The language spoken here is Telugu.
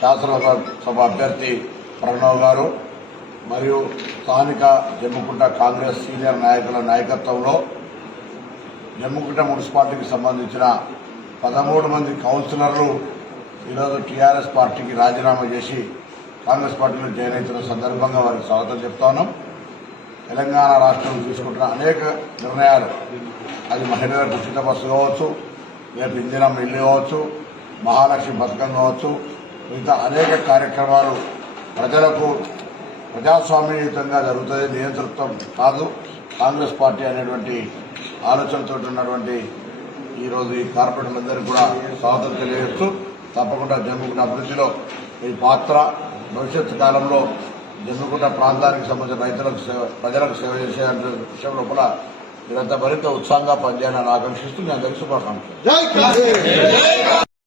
శాసనసభ అభ్యర్థి ప్రణవ్ గారు మరియు స్థానిక జమ్మికుంట కాంగ్రెస్ సీనియర్ నాయకుల నాయకత్వంలో జమ్మికుంట మున్సిపాలిటీకి సంబంధించిన పదమూడు మంది కౌన్సిలర్లు ఈరోజు టీఆర్ఎస్ పార్టీకి రాజీనామా చేసి కాంగ్రెస్ పార్టీలో జాయిన్ అవుతున్న సందర్భంగా వారికి స్వాగతం చెప్తాను తెలంగాణ రాష్ట్రం తీసుకుంటున్న అనేక నిర్ణయాలు అది మహిళలకు ఉచిత బస్సు కావచ్చు రేపు ఇందిరం ఇల్లు కావచ్చు మహాలక్ష్మి పథకం కావచ్చు మిగతా అనేక కార్యక్రమాలు ప్రజలకు ప్రజాస్వామ్యయుతంగా జరుగుతుంది నియంతృత్వం కాదు. కాంగ్రెస్ పార్టీ అనేటువంటి ఆలోచనతో ఉన్నటువంటి ఈరోజు ఈ కార్పొరేటర్లందరికీ కూడా స్వాగతం తెలియజేస్తూ తప్పకుండా జమ్మికుంట అభివృద్ధిలో ఈ పాత్ర భవిష్యత్తు కాలంలో జమ్మికుంట ప్రాంతానికి సంబంధించిన రైతులకు సేవ ప్రజలకు సేవ చేసే విషయంలో కూడా మీరంతా మరింత ఉత్సాహంగా పనిచేయాలని ఆకాంక్షిస్తూ నేను అందరికీ శుభాకాంక్షలు.